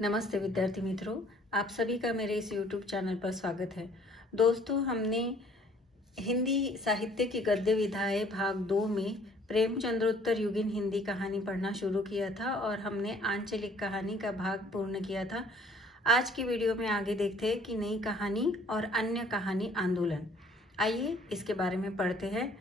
नमस्ते विद्यार्थी मित्रों, आप सभी का मेरे इस YouTube चैनल पर स्वागत है। दोस्तों, हमने हिंदी साहित्य की गद्य विधाएं भाग 2 में प्रेमचंद्रोत्तर युगीन हिंदी कहानी पढ़ना शुरू किया था और हमने आंचलिक कहानी का भाग पूर्ण किया था। आज की वीडियो में आगे देखते हैं कि नई कहानी और अन्य कहानी आंदोलन। आइए इसके बारे में पढ़ते हैं।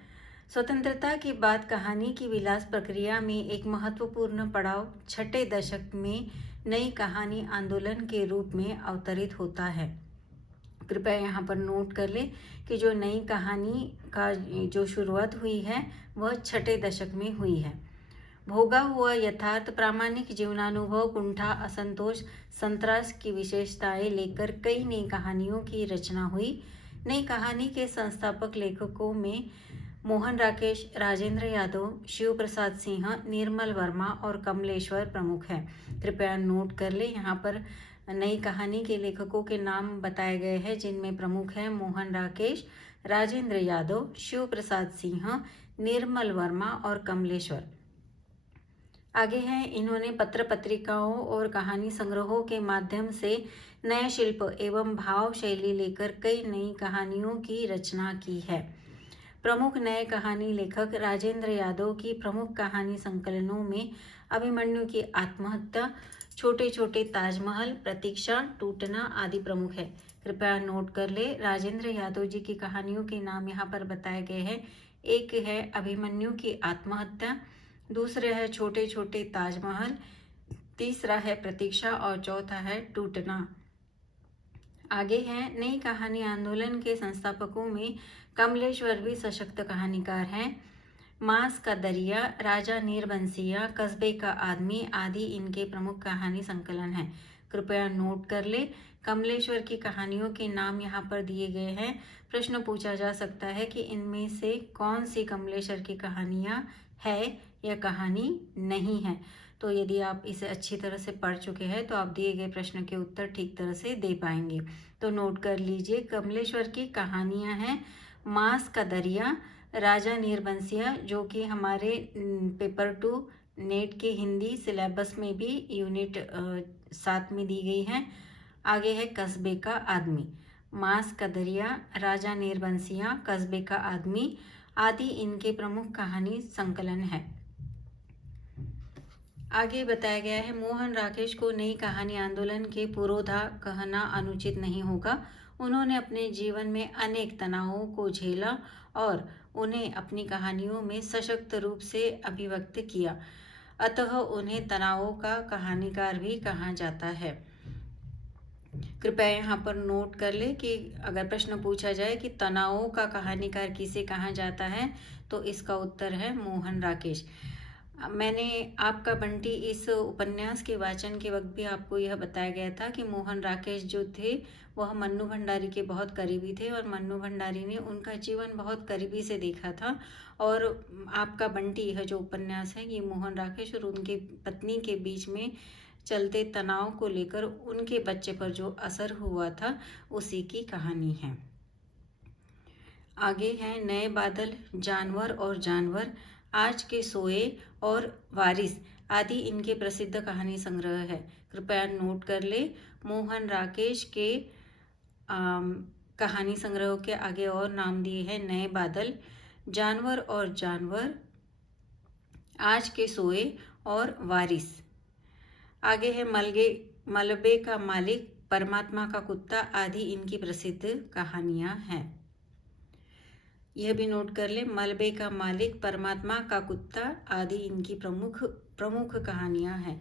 स्वतंत्रता के बाद कहानी की विलास प्रक्रिया में एक महत्वपूर्ण पड़ाव छठे दशक में नई कहानी आंदोलन के रूप में अवतरित होता है। कृपया यहाँ पर नोट कर लें कि जो नई कहानी का जो शुरुआत हुई है वह छठे दशक में हुई है। भोगा हुआ यथार्थ, प्रामाणिक जीवनानुभव, कुंठा, असंतोष, संतरास की विशेषताएं लेकर कई नई कहानियों की रचना हुई। नई कहानी के संस्थापक लेखकों में मोहन राकेश, राजेंद्र यादव, शिव प्रसाद सिंह, निर्मल वर्मा और कमलेश्वर प्रमुख हैं। कृपया नोट कर ले, यहाँ पर नई कहानी के लेखकों के नाम बताए गए हैं जिनमें प्रमुख हैं मोहन राकेश, राजेंद्र यादव, शिव प्रसाद सिंह, निर्मल वर्मा और कमलेश्वर। आगे हैं, इन्होंने पत्र पत्रिकाओं और कहानी संग्रहों के माध्यम से नए शिल्प एवं भाव शैली लेकर कई नई कहानियों की रचना की है। प्रमुख नए कहानी लेखक राजेंद्र यादव की प्रमुख कहानी संकलनों में अभिमन्यु की आत्महत्या, छोटे छोटे ताजमहल, प्रतीक्षा, टूटना आदि प्रमुख है। कृपया नोट कर ले, राजेंद्र यादव जी की कहानियों के नाम यहाँ पर बताए गए हैं। एक है अभिमन्यु की आत्महत्या, दूसरा है छोटे छोटे ताजमहल, तीसरा है प्रतीक्षा और चौथा है टूटना। आगे है, नई कहानी आंदोलन के संस्थापकों में कमलेश्वर भी सशक्त कहानीकार हैं। मांस का दरिया, राजा नीरबंसिया, कस्बे का आदमी आदि इनके प्रमुख कहानी संकलन हैं। कृपया नोट कर ले, कमलेश्वर की कहानियों के नाम यहाँ पर दिए गए हैं। प्रश्न पूछा जा सकता है कि इनमें से कौन सी कमलेश्वर की कहानियाँ है या कहानी नहीं है। तो यदि आप इसे अच्छी तरह से पढ़ चुके हैं तो आप दिए गए प्रश्न के उत्तर ठीक तरह से दे पाएंगे। तो नोट कर लीजिए, कमलेश्वर की कहानियां हैं मांस का दरिया, राजा नीरबंसिया जो कि हमारे पेपर 2 नेट के हिंदी सिलेबस में भी यूनिट 7 में दी गई है। आगे है कस्बे का आदमी। मांस का दरिया, राजा नीरबंसिया, कस्बे का आदमी आदि इनके प्रमुख कहानी संकलन है। आगे बताया गया है, मोहन राकेश को नई कहानी आंदोलन के पुरोधा कहना अनुचित नहीं होगा। उन्होंने अपने जीवन में अनेक तनावों को झेला और उन्हें अपनी कहानियों में सशक्त रूप से अभिव्यक्त किया, अतः उन्हें तनावों का कहानीकार भी कहा जाता है। कृपया यहाँ पर नोट कर ले कि अगर प्रश्न पूछा जाए कि तनावों का कहानीकार किसे कहा जाता है तो इसका उत्तर है मोहन राकेश। मैंने आपका बंटी इस उपन्यास के वाचन के वक्त भी आपको यह बताया गया था कि मोहन राकेश जो थे वह मन्नू भंडारी के बहुत करीबी थे और मन्नू भंडारी ने उनका जीवन बहुत करीबी से देखा था। और आपका बंटी यह जो उपन्यास है ये मोहन राकेश और उनकी पत्नी के बीच में चलते तनाव को लेकर उनके बच्चे पर जो असर हुआ था उसी की कहानी है। आगे हैं, नए बादल, जानवर और जानवर, आज के सोए और वारिस आदि इनके प्रसिद्ध कहानी संग्रह है। कृपया नोट कर ले, मोहन राकेश के कहानी संग्रह के आगे और नाम दिए हैं नए बादल, जानवर और जानवर, आज के सोए और वारिस। आगे है मलबे का मालिक, परमात्मा का कुत्ता आदि इनकी प्रसिद्ध कहानियां हैं। यह भी नोट कर ले, मलबे का मालिक, परमात्मा का कुत्ता आदि इनकी प्रमुख कहानियां हैं।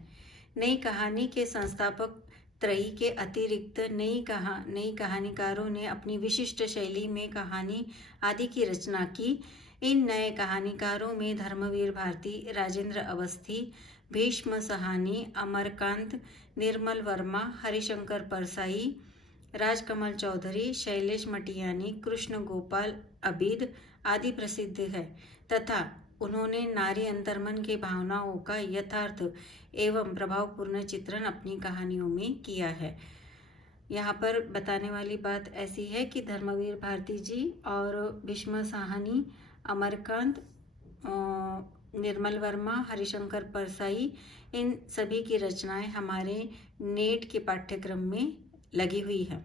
नई कहानी के संस्थापक त्रयी के अतिरिक्त नई कहानीकारों ने अपनी विशिष्ट शैली में कहानी आदि की रचना की। इन नए कहानीकारों में धर्मवीर भारती, राजेंद्र अवस्थी, भीष्म सहानी, अमरकांत, निर्मल वर्मा, हरिशंकर परसाई, राजकमल चौधरी, शैलेश मटियानी, कृष्ण गोपाल अबिद आदि प्रसिद्ध है तथा उन्होंने नारी अंतर्मन के भावनाओं का यथार्थ एवं प्रभावपूर्ण चित्रण अपनी कहानियों में किया है। यहाँ पर बताने वाली बात ऐसी है कि धर्मवीर भारती जी और भीष्म साहनी, अमरकांत, निर्मल वर्मा, हरिशंकर परसाई इन सभी की रचनाएं हमारे नेट के पाठ्यक्रम में लगी हुई है।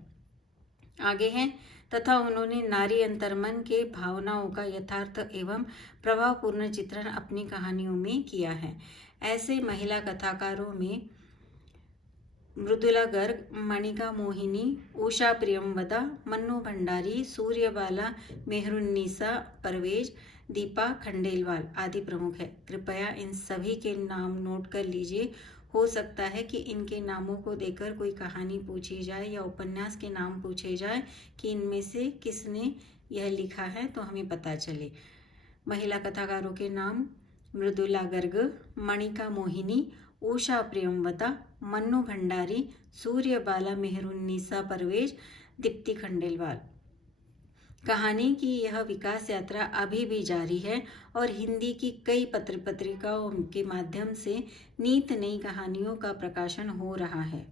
आगे हैं, तथा उन्होंने नारी अंतर्मन के भावनाओं का यथार्थ एवं प्रभावपूर्ण चित्रण अपनी कहानियों में किया है। ऐसे महिला कथाकारों में मृदुला गर्ग, मणिका मोहिनी, उषा प्रियमवदा, मन्नू भंडारी, सूर्यबाला, मेहरुन्निसा परवेज, दीपा खंडेलवाल आदि प्रमुख है। कृपया इन सभी के नाम नोट कर लीजिए। हो सकता है कि इनके नामों को देखकर कोई कहानी पूछी जाए या उपन्यास के नाम पूछे जाए कि इनमें से किसने यह लिखा है, तो हमें पता चले। महिला कथाकारों के नाम: मृदुला गर्ग, मणिका मोहिनी, उषा प्रियमवदा, मन्नू भंडारी, सूर्यबाला, मेहरुन्निसा परवेज, दीप्ति खंडेलवाल। कहानी की यह विकास यात्रा अभी भी जारी है और हिंदी की कई पत्र पत्रिकाओं के माध्यम से नित नई कहानियों का प्रकाशन हो रहा है।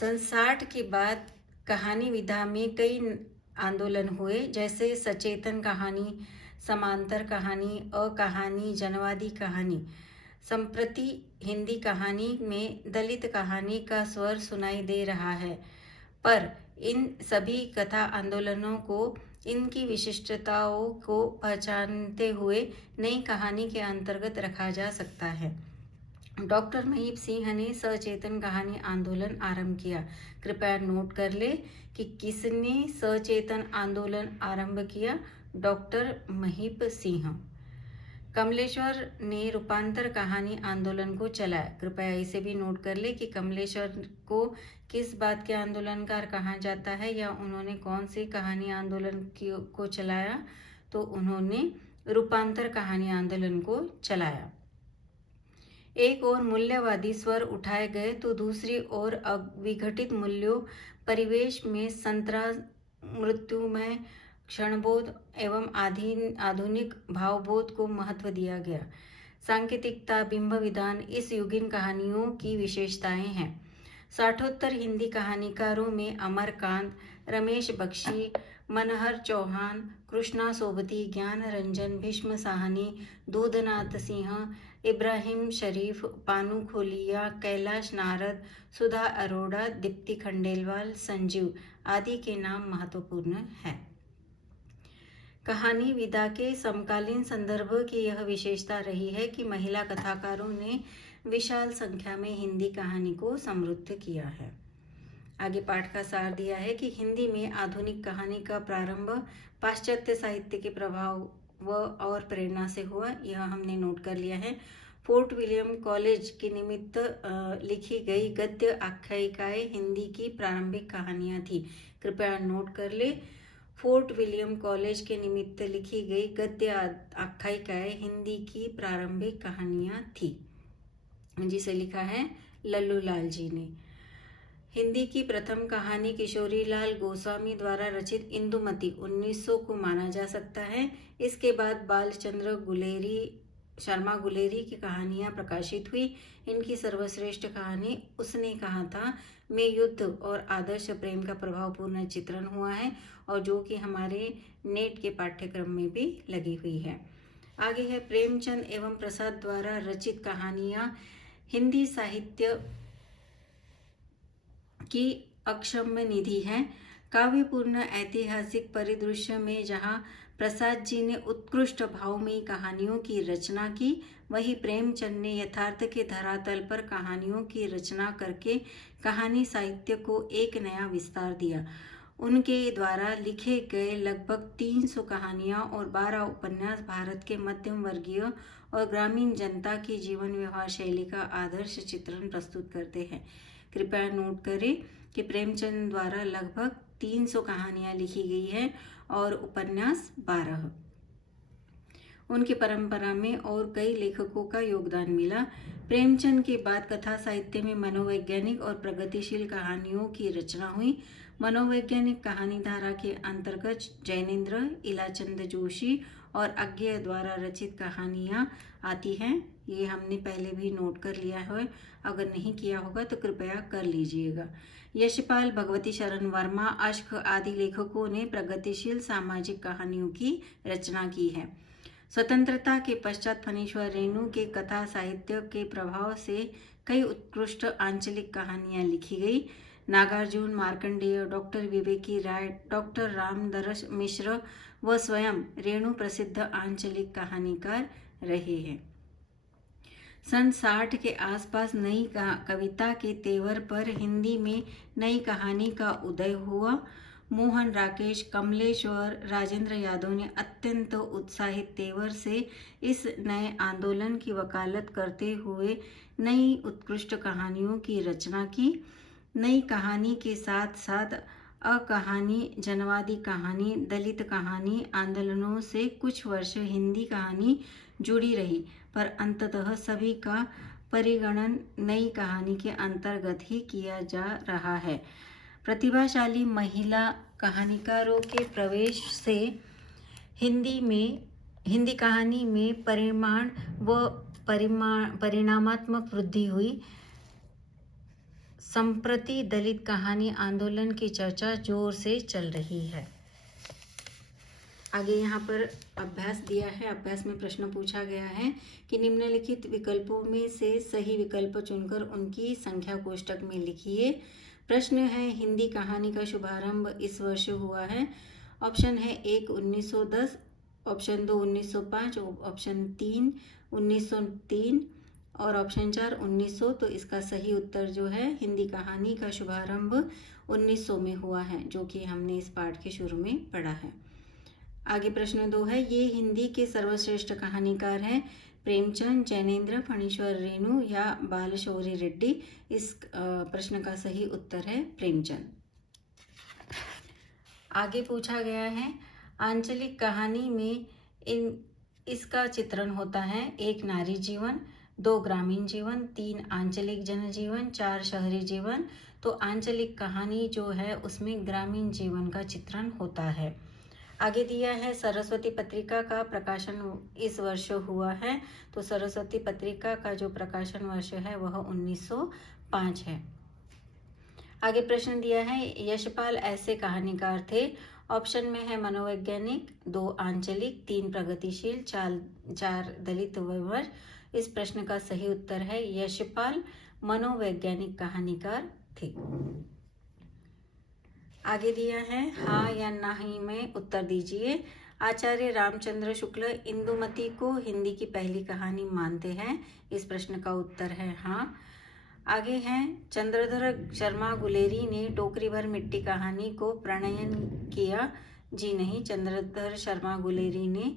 सन 60 के बाद कहानी विधा में कई आंदोलन हुए, जैसे सचेतन कहानी, समांतर कहानी, अकहानी, जनवादी कहानी। संप्रति हिंदी कहानी में दलित कहानी का स्वर सुनाई दे रहा है, पर इन सभी कथा आंदोलनों को इनकी विशिष्टताओं को पहचानते हुए नई कहानी के अंतर्गत रखा जा सकता है। डॉक्टर महीप सिंह ने सचेतन कहानी आंदोलन आरंभ किया। कृपया नोट कर ले कि किसने सचेतन आंदोलन आरंभ किया। डॉक्टर महीप सिंह। कमलेश्वर ने रूपांतर कहानी आंदोलन को चलाया। कृपया इसे भी नोट कर ले कि कमलेश्वर को किस बात के आंदोलनकार कहा जाता है या उन्होंने कौन सी कहानी आंदोलन को चलाया, तो उन्होंने रूपांतर कहानी आंदोलन को चलाया। एक ओर मूल्यवादी स्वर उठाए गए तो दूसरी ओर विघटित मूल्यों, परिवेश में संतराज, मृत्युमय क्षणबोध एवं आधुनिक भावबोध को महत्व दिया गया। सांकेतिकता, बिंब विधान इस युगीन कहानियों की विशेषताएं हैं। साठोत्तर हिंदी कहानीकारों में अमरकांत, रमेश बख्शी, मनहर चौहान, कृष्णा सोबती, ज्ञान रंजन, भीष्म साहनी, दूधनाथ सिंह, इब्राहिम शरीफ, पानू खोलिया, कैलाश नारद, सुधा अरोड़ा, दीप्ति खंडेलवाल, संजीव आदि के नाम महत्वपूर्ण हैं। कहानी विधा के समकालीन संदर्भ की यह विशेषता रही है कि महिला कथाकारों ने विशाल संख्या में हिंदी कहानी को समृद्ध किया है। आगे पाठ का सार दिया है कि हिंदी में आधुनिक कहानी का प्रारंभ पाश्चात्य साहित्य के प्रभाव और प्रेरणा से हुआ, यह हमने नोट कर लिया है। फोर्ट विलियम कॉलेज के निमित्त लिखी गई गद्य आख्यायिकाएं हिंदी की प्रारंभिक कहानियां थी। कृपया नोट कर ले, फोर्ट विलियम कॉलेज के निमित्त लिखी गई गद्य आख्यायिकाएं हिंदी की प्रारंभिक कहानियां थी, जिसे लिखा है लल्लू लाल जी ने। हिंदी की प्रथम कहानी किशोरीलाल गोस्वामी द्वारा रचित इंदुमती 1900 को माना जा सकता है। इसके बाद बालचंद्र शर्मा गुलेरी की कहानियां प्रकाशित हुई। इनकी सर्वश्रेष्ठ कहानी उसने कहा था में युद्ध और आदर्श प्रेम का प्रभावपूर्ण चित्रण हुआ है, और जो कि हमारे नेट के पाठ्यक्रम में भी लगी हुई है। आगे है प्रेमचंद एवं प्रसाद द्वारा रचित कहानियां हिंदी साहित्य की अक्षम्य निधि है। काव्यपूर्ण ऐतिहासिक परिदृश्य में जहाँ प्रसाद जी ने उत्कृष्ट भावमयी कहानियों की रचना की, वहीं प्रेमचंद ने यथार्थ के धरातल पर कहानियों की रचना करके कहानी साहित्य को एक नया विस्तार दिया। उनके द्वारा लिखे गए लगभग 300 कहानियां और 12 उपन्यास भारत के मध्यम वर्गीय और ग्रामीण जनता की जीवन व्यवहार शैली का आदर्श चित्रण प्रस्तुत करते हैं। कृपया नोट करें कि प्रेमचंद द्वारा लगभग 300 कहानियां लिखी गई है और उपन्यास 12। उनकी परंपरा में और कई लेखकों का योगदान मिला। प्रेमचंद के बाद कथा साहित्य में मनोवैज्ञानिक और प्रगतिशील कहानियों की रचना हुई। मनोवैज्ञानिक कहानी धारा के अंतर्गत जैनेन्द्र, इलाचंद जोशी और अज्ञेय द्वारा रचित कहानियाँ आती हैं। ये हमने पहले भी नोट कर लिया है, अगर नहीं किया होगा तो कृपया कर लीजिएगा। यशपाल, भगवती शरण वर्मा, अश्क आदि लेखकों ने प्रगतिशील सामाजिक कहानियों की रचना की है। स्वतंत्रता के पश्चात फणीश्वर रेणु के कथा साहित्य के प्रभाव से कई उत्कृष्ट आंचलिक कहानियाँ लिखी गई। नागार्जुन, मार्कंडेय, डॉक्टर विवेकी राय, डॉक्टर रामदरस मिश्र व स्वयं रेणु प्रसिद्ध आंचलिक कहानीकार रहे हैं। सन 60 के आसपास नई कविता के तेवर पर हिंदी में नई कहानी का उदय हुआ। मोहन राकेश, कमलेश्वर, राजेंद्र यादव ने अत्यंत उत्साहित तेवर से इस नए आंदोलन की वकालत करते हुए नई उत्कृष्ट कहानियों की रचना की। नई कहानी के साथ साथ अकहानी, जनवादी कहानी, दलित कहानी आंदोलनों से कुछ वर्ष हिंदी कहानी जुड़ी रही, पर अंततः सभी का परिगणन नई कहानी के अंतर्गत ही किया जा रहा है। प्रतिभाशाली महिला कहानीकारों के प्रवेश से हिंदी कहानी में परिमाण व परिणामात्मक वृद्धि हुई। संप्रति दलित कहानी आंदोलन की चर्चा जोर से चल रही है। आगे यहाँ पर अभ्यास दिया है। अभ्यास में प्रश्न पूछा गया है कि निम्नलिखित विकल्पों में से सही विकल्प चुनकर उनकी संख्या कोष्ठक में लिखिए। प्रश्न है, हिंदी कहानी का शुभारंभ इस वर्ष हुआ है। ऑप्शन है 1 1910, ऑप्शन 2 1905, ऑप्शन 3 1903 और ऑप्शन 4 1900। तो इसका सही उत्तर जो है, हिंदी कहानी का शुभारंभ 1900 में हुआ है, जो कि हमने इस पाठ के शुरू में पढ़ा है। आगे प्रश्न 2 है, ये हिंदी के सर्वश्रेष्ठ कहानीकार हैं प्रेमचंद, जैनेन्द्र, फणीश्वर रेणु या बालशौरी रेड्डी। इस प्रश्न का सही उत्तर है प्रेमचंद। आगे पूछा गया है, आंचलिक कहानी में इसका चित्रण होता है। 1 नारी जीवन, 2 ग्रामीण जीवन, 3 आंचलिक जनजीवन, 4 शहरी जीवन। तो आंचलिक कहानी जो है उसमें ग्रामीण जीवन का चित्रण होता है। आगे दिया है, सरस्वती पत्रिका का प्रकाशन इस वर्ष हुआ है। तो सरस्वती पत्रिका का जो प्रकाशन वर्ष है वह 1905 है। आगे प्रश्न दिया है, यशपाल ऐसे कहानीकार थे। ऑप्शन में है मनोवैज्ञानिक, 2 आंचलिक, 3 प्रगतिशील, 4 दलित विमर्श। इस प्रश्न का सही उत्तर है यशपाल मनोवैज्ञानिक कहानीकार थे। आगे दिया है, हाँ या नहीं में उत्तर दीजिए। आचार्य रामचंद्र शुक्ल इंदुमती को हिंदी की पहली कहानी मानते हैं। इस प्रश्न का उत्तर है हाँ। आगे है, चंद्रधर शर्मा गुलेरी ने टोकरी भर मिट्टी कहानी को प्रणयन किया। जी नहीं, चंद्रधर शर्मा गुलेरी ने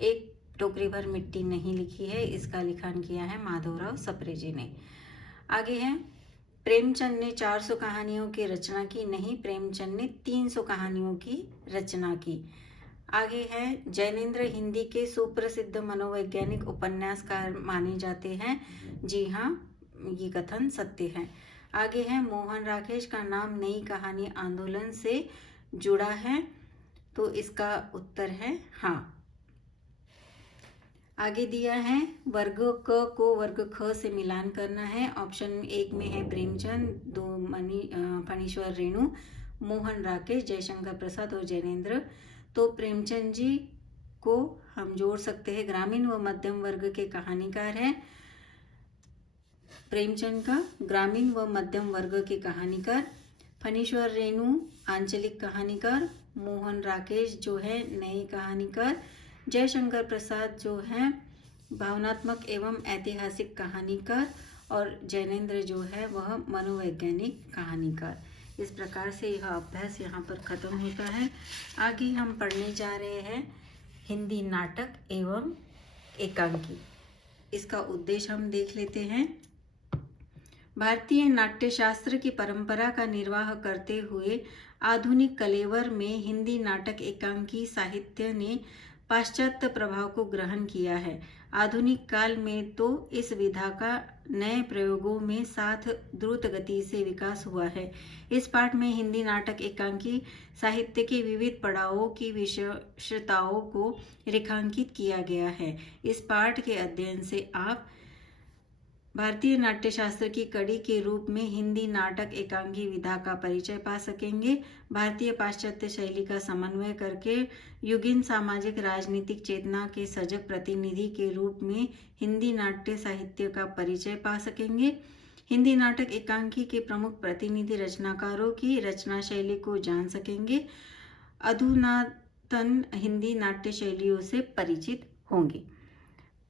एक टोकरी भर मिट्टी नहीं लिखी है, इसका लिखन किया है माधवराव सप्रे जी ने। आगे है, प्रेमचंद ने 400 कहानियों की रचना की। नहीं, प्रेमचंद ने 300 कहानियों की रचना की। आगे है, जैनेन्द्र हिंदी के सुप्रसिद्ध मनोवैज्ञानिक उपन्यासकार माने जाते हैं। जी हाँ, ये कथन सत्य है। आगे है, मोहन राकेश का नाम नई कहानी आंदोलन से जुड़ा है। तो इसका उत्तर है हाँ। आगे दिया है, वर्ग क को वर्ग ख से मिलान करना है। ऑप्शन 1 में है प्रेमचंद, 2 फणीश्वर रेणु, मोहन राकेश, जयशंकर प्रसाद और जैनेन्द्र। तो प्रेमचंद जी को हम जोड़ सकते हैं, ग्रामीण व मध्यम वर्ग के कहानीकार हैं। प्रेमचंद का ग्रामीण व मध्यम वर्ग के कहानीकार, फणीश्वर रेणु आंचलिक कहानीकार, मोहन राकेश जो है नए कहानीकार, जयशंकर प्रसाद जो हैं भावनात्मक एवं ऐतिहासिक कहानीकार और जैनेन्द्र जो है वह मनोवैज्ञानिक कहानीकार। इस प्रकार से यह अभ्यास यहाँ पर खत्म होता है। आगे हम पढ़ने जा रहे हैं हिंदी नाटक एवं एकांकी। इसका उद्देश्य हम देख लेते हैं। भारतीय नाट्यशास्त्र की परंपरा का निर्वाह करते हुए आधुनिक कलेवर में हिंदी नाटक एकांकी साहित्य ने पाश्चात्य प्रभाव को ग्रहण किया है। आधुनिक काल में तो इस विधा का नए प्रयोगों में साथ द्रुत गति से विकास हुआ है। इस पाठ में हिंदी नाटक एकांकी साहित्य के विविध पड़ावों की विशेषताओं को रेखांकित किया गया है। इस पाठ के अध्ययन से आप भारतीय नाट्यशास्त्र की कड़ी के रूप में हिंदी नाटक एकांकी विधा का परिचय पा सकेंगे। भारतीय पाश्चात्य शैली का समन्वय करके युगीन सामाजिक राजनीतिक चेतना के सजग प्रतिनिधि के रूप में हिंदी नाट्य साहित्य का परिचय पा सकेंगे। हिंदी नाटक एकांकी के प्रमुख प्रतिनिधि रचनाकारों की रचना शैली को जान सकेंगे। अधुनातन हिंदी नाट्य शैलियों से परिचित होंगे।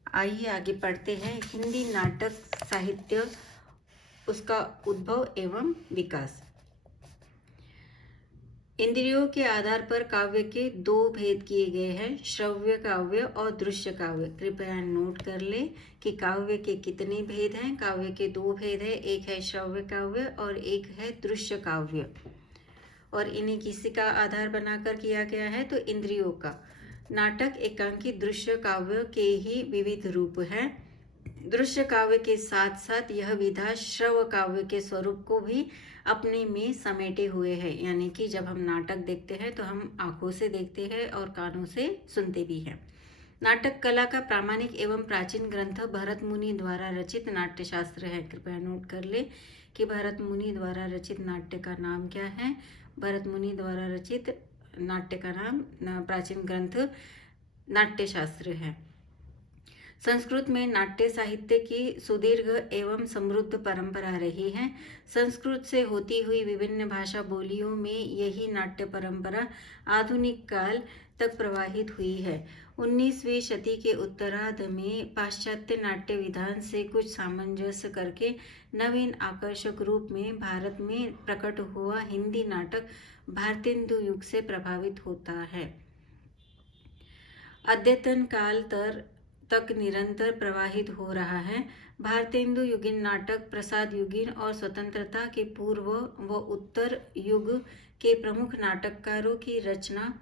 आइए आगे पढ़ते हैं। हिंदी नाटक साहित्य, उसका उद्भव एवं विकास। इंद्रियों के आधार पर काव्य के दो भेद किए गए हैं, श्रव्य काव्य और दृश्य काव्य। कृपया नोट कर ले कि काव्य के कितने भेद हैं। काव्य के दो भेद हैं, एक है श्रव्य काव्य और एक है दृश्य काव्य, और इन्हें किसी का आधार बनाकर किया गया है तो इंद्रियों का। नाटक एकांकी दृश्य काव्य के ही विविध रूप हैं। दृश्य काव्य के साथ साथ यह विधा श्रव्य काव्य के स्वरूप को भी अपने में समेटे हुए है, यानी कि जब हम नाटक देखते हैं तो हम आंखों से देखते हैं और कानों से सुनते भी हैं। नाटक कला का प्रामाणिक एवं प्राचीन ग्रंथ भरत मुनि द्वारा रचित नाट्यशास्त्र है। कृपया नोट कर ले कि भरत मुनि द्वारा रचित नाट्य का नाम क्या है। भरत मुनि द्वारा रचित नाट्य का नाम प्राचीन ग्रंथ नाट्यशास्त्र है। संस्कृत में नाट्य साहित्य की सुदीर्घ एवं समृद्ध परंपरा रही है। संस्कृत से होती हुई विभिन्न भाषा बोलियों में यही नाट्य परंपरा आधुनिक काल तक प्रवाहित हुई है। 19वीं शती के उत्तरार्ध में पाश्चात्य नाट्य विधान से कुछ सामंजस्य करके नवीन आकर्षक रूप में भारत में प्रकट हुआ हिंदी नाटक भारतेंदु युग से प्रभावित होता है। अद्यतन काल तक निरंतर प्रवाहित हो रहा है। भारतेंदु युगीन नाटक प्रसाद युगीन और स्वतंत्रता के पूर्व व उत्तर युग के प्रमुख नाटककारों की रचना।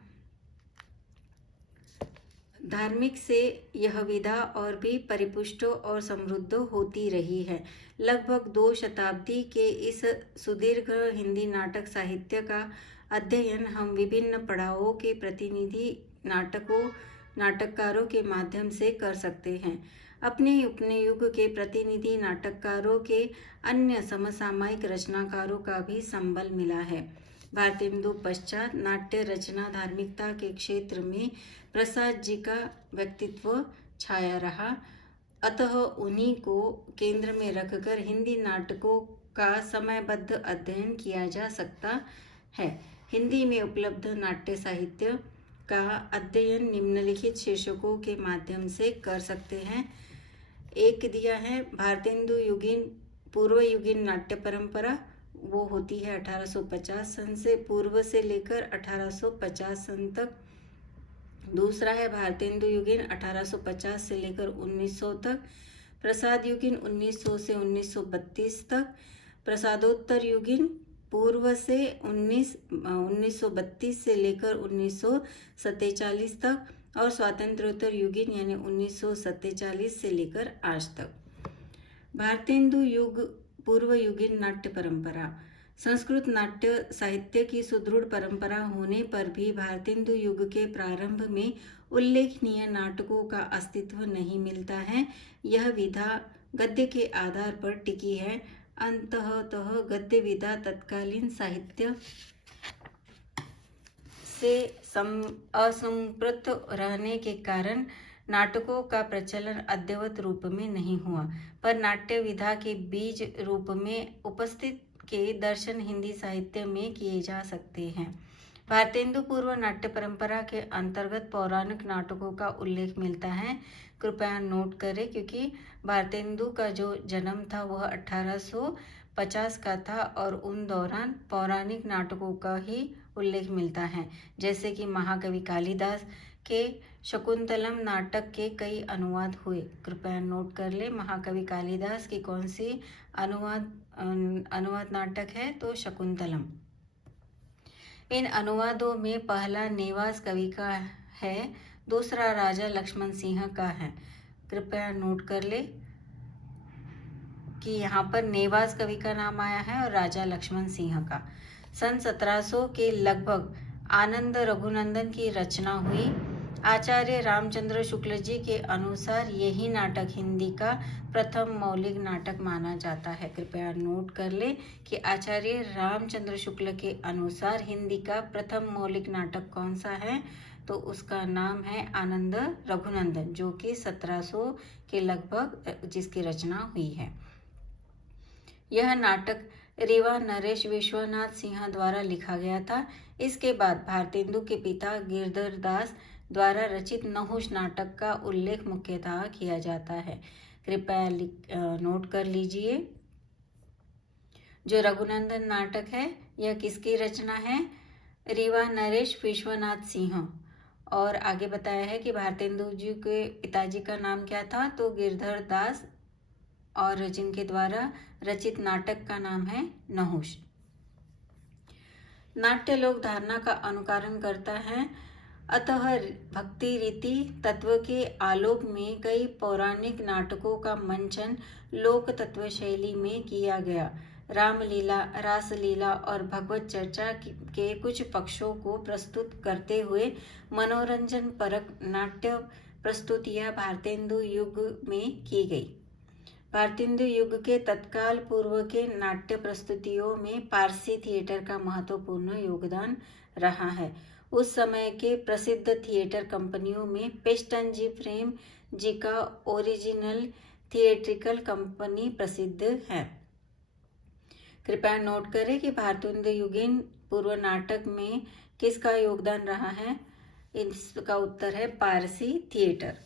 धार्मिक से यह विधा और भी परिपुष्ट और समृद्ध होती रही है। लगभग 2 शताब्दी के इस सुदीर्घ हिंदी नाटक साहित्य का अध्ययन हम विभिन्न पड़ावों के प्रतिनिधि नाटककारों के माध्यम से कर सकते हैं। अपने अपने युग के प्रतिनिधि नाटककारों के अन्य समसामयिक रचनाकारों का भी संबल मिला है। भारतेंदु पश्चात नाट्य रचना धार्मिकता के क्षेत्र में प्रसाद जी का व्यक्तित्व छाया रहा, अतः उन्हीं को केंद्र में रखकर हिंदी नाटकों का समयबद्ध अध्ययन किया जा सकता है। हिंदी में उपलब्ध नाट्य साहित्य का अध्ययन निम्नलिखित शीर्षकों के माध्यम से कर सकते हैं। एक दिया है भारतेंदु युगीन पूर्व युगीन नाट्य परंपरा, वो होती है 1850 सन से पूर्व से लेकर 1850 सन तक। दूसरा है भारतेंदु युगीन 1850 से लेकर 1900 तक। प्रसाद युगीन 1900 से 1932 तक। प्रसादोत्तर युगीन पूर्व से 1932 से लेकर 1947 तक, और स्वातंत्र्योत्तर युगीन यानी 1947 से लेकर आज तक। भारतेंदु युग पूर्व युगीन नाट्य परंपरा। संस्कृत नाट्य साहित्य की सुदृढ़ परंपरा होने पर भी भारतेंदु युग के प्रारंभ में उल्लेखनीय नाटकों का अस्तित्व नहीं मिलता है। यह विधा गद्य के आधार पर टिकी है। अंततः गद्य विधा तत्कालीन साहित्य से असंप्रत रहने के कारण नाटकों का प्रचलन अद्यवत रूप में नहीं हुआ, पर नाट्य विधा के बीज रूप में उपस्थित के दर्शन हिंदी साहित्य में किए जा सकते हैं। भारतेंदु पूर्व नाट्य परंपरा के अंतर्गत पौराणिक नाटकों का उल्लेख मिलता है। कृपया नोट करें, क्योंकि भारतेंदु का जो जन्म था वह 1850 का था और उन दौरान पौराणिक नाटकों का ही उल्लेख मिलता है, जैसे कि महाकवि कालिदास के शकुंतलम नाटक के कई अनुवाद हुए। कृपया नोट कर ले, महाकवि कालिदास की कौन सी अनुवाद नाटक है, तो शकुंतलम। इन अनुवादों में पहला नेवास कवि का है, दूसरा राजा लक्ष्मण सिंह का है। कृपया नोट कर ले कि यहाँ पर नेवाज कवि का नाम आया है और राजा लक्ष्मण सिंह का। सन 1700 के लगभग आनंद रघुनंदन की रचना हुई। आचार्य रामचंद्र शुक्ल जी के अनुसार यही नाटक हिंदी का प्रथम मौलिक नाटक माना जाता है। कृपया नोट कर ले कि आचार्य रामचंद्र शुक्ल के अनुसार हिंदी का प्रथम मौलिक नाटक कौन सा है, तो उसका नाम है आनंद रघुनंदन, जो कि 1700 के लगभग जिसकी रचना हुई है। यह नाटक रीवा नरेश विश्वनाथ सिंह द्वारा लिखा गया था। इसके बाद भारतेंदु के पिता गिरधर दास द्वारा रचित नहुष नाटक का उल्लेख मुख्यतः किया जाता है। कृपया नोट कर लीजिए। जो रघुनंदन नाटक है यह किसकी रचना है? रीवा नरेश विश्वनाथ सिंह। और आगे बताया है कि भारतेंदु जी के पिताजी का नाम क्या था, तो गिरधर दास, और जिनके द्वारा रचित नाटक का नाम है नहुष। नाट्य लोक धारणा का अनुकरण करता है, अतः भक्ति रीति तत्व के आलोक में कई पौराणिक नाटकों का मंचन लोक तत्व शैली में किया गया। रामलीला, रासलीला और भगवत चर्चा के कुछ पक्षों को प्रस्तुत करते हुए मनोरंजन परक नाट्य प्रस्तुतियां भारतेंदु युग में की गई। भारतेंदु युग के तत्काल पूर्व के नाट्य प्रस्तुतियों में पारसी थिएटर का महत्वपूर्ण योगदान रहा है। उस समय के प्रसिद्ध थिएटर कंपनियों में पेस्टन जी प्रेम जी का ओरिजिनल थिएट्रिकल कंपनी प्रसिद्ध है। कृपया नोट करें कि भारतेंदु युगीन पूर्व नाटक में किसका योगदान रहा है? इसका उत्तर है पारसी थिएटर।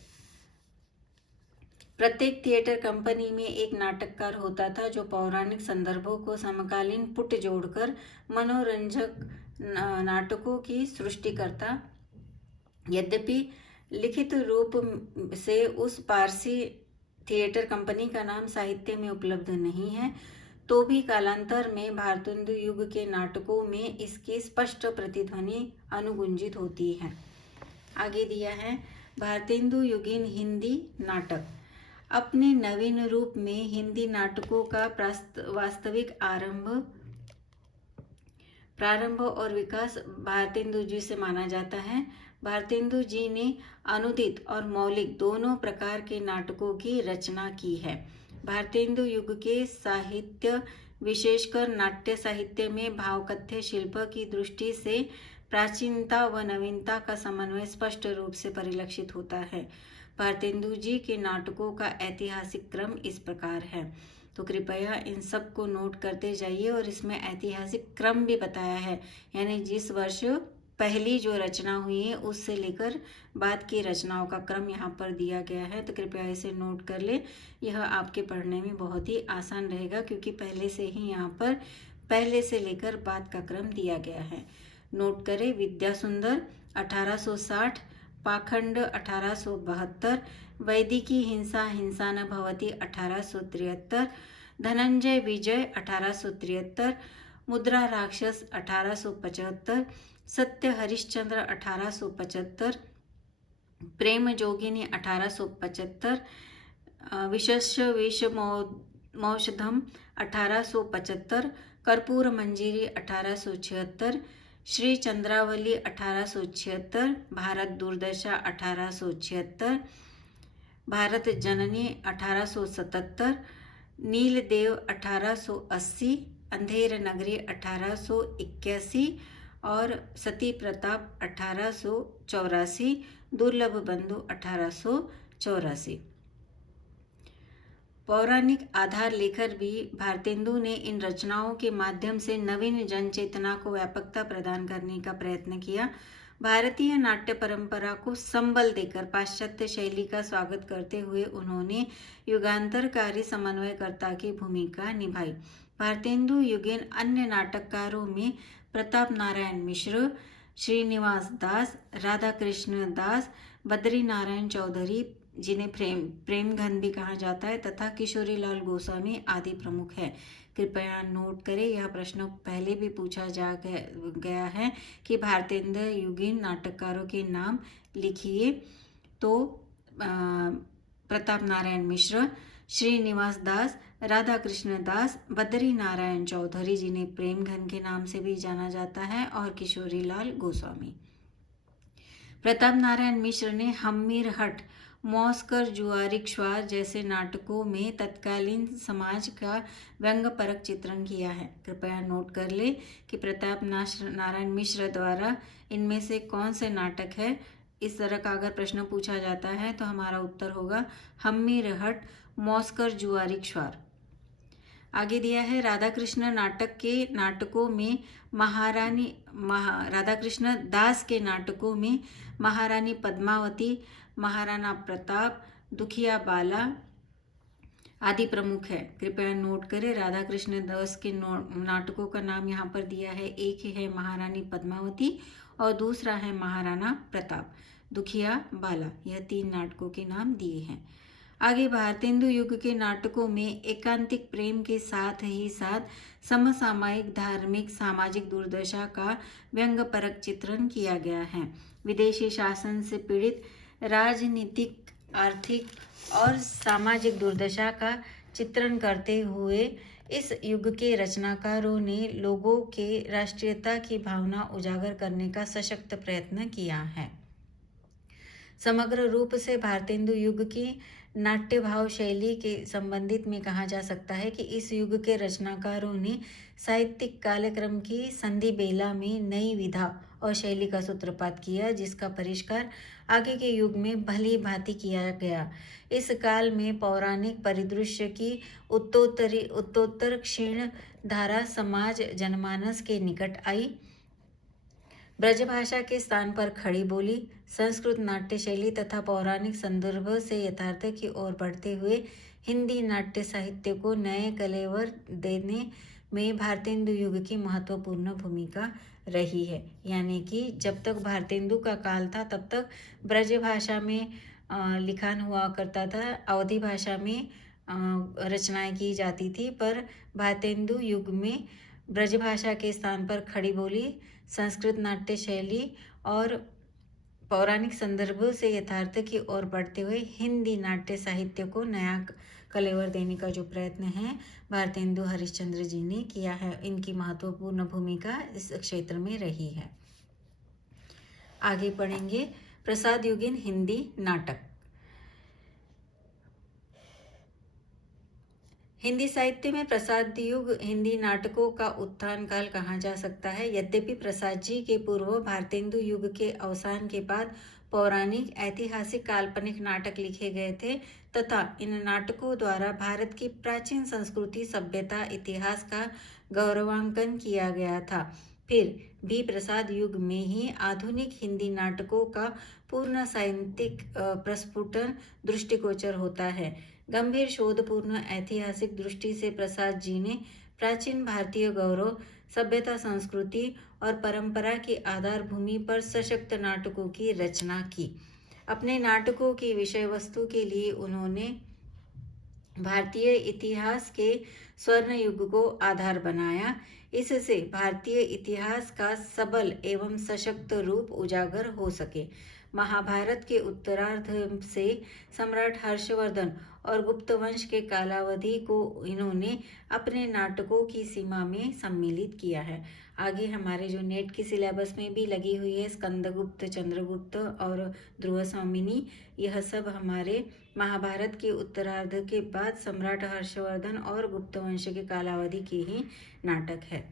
प्रत्येक थिएटर कंपनी में एक नाटककार होता था जो पौराणिक संदर्भों को समकालीन पुट जोड़कर मनोरंजक नाटकों की सृष्टि करता। यद्यपि लिखित रूप से उस पारसी थिएटर कंपनी का नाम साहित्य में उपलब्ध नहीं है, तो भी कालांतर में भारतेंदु युग के नाटकों में इसकी स्पष्ट प्रतिध्वनि अनुगुंजित होती है। आगे दिया है भारतेंदु युगीन हिंदी नाटक। अपने नवीन रूप में हिंदी नाटकों का वास्तविक प्रारंभ और विकास भारतेंदु जी से माना जाता है। भारतेंदु जी ने अनुदित और मौलिक दोनों प्रकार के नाटकों की रचना की है। भारतेंदु युग के साहित्य, विशेषकर नाट्य साहित्य में भावकथ्य शिल्प की दृष्टि से प्राचीनता व नवीनता का समन्वय स्पष्ट रूप से परिलक्षित होता है। भारतेंदु जी के नाटकों का ऐतिहासिक क्रम इस प्रकार है, तो कृपया इन सब को नोट करते जाइए। और इसमें ऐतिहासिक क्रम भी बताया है, यानी जिस वर्ष पहली जो रचना हुई है उससे लेकर बाद की रचनाओं का क्रम यहाँ पर दिया गया है, तो कृपया इसे नोट कर ले। यह आपके पढ़ने में बहुत ही आसान रहेगा, क्योंकि पहले से ही यहाँ पर पहले से लेकर बाद का क्रम दिया गया है। नोट करें। विद्या सुंदर 1860, पाखंड 1872, वैदिकी हिंसा हिंसा न भवति 1873, धनंजय विजय 1873, मुद्रा राक्षस 1875, सत्य हरिश्चंद्र 1875, प्रेम जोगिनी 1875, विशस्य विषमौषधम 1875, कर्पूर मंजीरी 1876, श्री चंद्रावली 1876, भारत दुर्दशा 1876, भारत जननी 1877, नीलदेव 1880, अंधेर नगरी 1881 और सती प्रताप 1884, दुर्लभ बंधु 1884। पौराणिक आधार लेकर भी भारतेंदु ने इन रचनाओं के माध्यम से नवीन जन चेतना को व्यापकता प्रदान करने का प्रयत्न किया। भारतीय नाट्य परंपरा को संबल देकर पाश्चात्य शैली का स्वागत करते हुए उन्होंने युगांतरकारी समन्वयकर्ता की भूमिका निभाई। भारतेंदु युगीन अन्य नाटककारों में प्रताप नारायण मिश्र, श्रीनिवास दास, राधा कृष्ण दास, बद्री नारायण चौधरी, जिन्हें प्रेमघन भी कहा जाता है, तथा किशोरी लाल गोस्वामी आदि प्रमुख है। कृपया नोट करें, यह प्रश्न पहले भी पूछा जा गया है कि भारतेंदु युगीन नाटककारों के नाम लिखिए। तो प्रताप नारायण मिश्र, श्रीनिवास दास, राधा कृष्ण दास, बद्री नारायण चौधरी जिन्हें प्रेमघन के नाम से भी जाना जाता है, और किशोरी लाल गोस्वामी। प्रताप नारायण मिश्र ने हम्मीर हट, मौसकर जुआरिकश्वार जैसे नाटकों में तत्कालीन समाज का व्यंग्यपरक चित्रण किया है। कृपया नोट कर ले कि प्रताप नारायण मिश्र द्वारा इनमें से कौन से नाटक है। इस तरह का अगर प्रश्न पूछा जाता है तो हमारा उत्तर होगा हम्मीर हट, मौसकर जुआरिकश्वार। आगे दिया है राधा कृष्ण नाटक के नाटकों में राधा कृष्ण दास के नाटकों में महारानी पद्मावती, महाराणा प्रताप, दुखिया बाला आदि प्रमुख है। कृपया नोट करें, राधा कृष्ण दास के नाटकों का नाम यहाँ पर दिया है। एक है महारानी पद्मावती और दूसरा है महाराणा प्रताप, दुखिया बाला। यह 3 नाटकों के नाम दिए हैं। आगे भारतेंदु युग के नाटकों में एकांतिक प्रेम के साथ ही साथ समसामयिक, धार्मिक, सामाजिक दुर्दशा का व्यंग्यपरक चित्रण किया गया है। विदेशी शासन से पीड़ित राजनीतिक, आर्थिक और सामाजिक दुर्दशा का चित्रण करते हुए इस युग के रचनाकारों ने लोगों के राष्ट्रीयता की भावना उजागर करने का सशक्त प्रयत्न किया है। समग्र रूप से भारतेंदु युग की नाट्य भाव शैली के संबंधित में कहा जा सकता है कि इस युग के रचनाकारों ने साहित्यिक कालक्रम की संधि बेला में नई विधा और शैली का सूत्रपात किया, जिसका परिष्कार आगे के युग में भली भांति किया गया। इस काल में पौराणिक परिदृश्य की उत्तरोत्तर क्षीण धारा समाज जनमानस के निकट आई। ब्रजभाषा के स्थान पर खड़ी बोली, संस्कृत नाट्य शैली तथा पौराणिक संदर्भ से यथार्थ की ओर बढ़ते हुए हिंदी नाट्य साहित्य को नए कलेवर देने में भारतेंदु युग की महत्वपूर्ण भूमिका रही है। यानी कि जब तक भारतेंदु का काल था तब तक ब्रजभाषा में लिखान हुआ करता था, अवधी भाषा में रचनाएं की जाती थी, पर भारतेंदु युग में ब्रजभाषा के स्थान पर खड़ी बोली, संस्कृत नाट्य शैली और पौराणिक संदर्भों से यथार्थ की ओर बढ़ते हुए हिंदी नाट्य साहित्य को नया कलेवर देने का जो प्रयत्न है भारतेंदु हरिश्चंद्र जी ने किया है। इनकी महत्वपूर्ण भूमिका इस क्षेत्र में रही है। आगे पढ़ेंगे प्रसाद युगीन हिंदी नाटक। हिंदी साहित्य में प्रसाद युग हिंदी नाटकों का उत्थान काल कहा जा सकता है। यद्यपि प्रसाद जी के पूर्व भारतेंदु युग के अवसान के बाद पौराणिक, ऐतिहासिक, काल्पनिक नाटक लिखे गए थे तथा इन नाटकों द्वारा भारत की प्राचीन संस्कृति, सभ्यता, इतिहास का गौरवांकन किया गया था। फिर भी प्रसाद युग में ही आधुनिक हिंदी नाटकों का पूर्ण साहित्यिक प्रस्फुटन दृष्टिगोचर होता है। गंभीर, शोधपूर्ण, ऐतिहासिक दृष्टि से प्रसाद जी ने प्राचीन भारतीय गौरव, सभ्यता, संस्कृति और परंपरा की आधार भूमि पर सशक्त नाटकों की रचना की। अपने नाटकों की विषय वस्तु के लिए उन्होंने भारतीय इतिहास के स्वर्ण युग को आधार बनाया। इससे भारतीय इतिहास का सबल एवं सशक्त रूप उजागर हो सके। महाभारत के उत्तरार्ध से सम्राट हर्षवर्धन और गुप्त वंश के कालावधि को इन्होंने अपने नाटकों की सीमा में सम्मिलित किया है। आगे हमारे जो नेट की सिलेबस में भी लगी हुई है स्कंदगुप्त, चंद्रगुप्त और ध्रुव स्वामिनी, यह सब हमारे महाभारत के उत्तरार्ध के बाद सम्राट हर्षवर्धन और गुप्त वंश के कालावधि के ही नाटक है।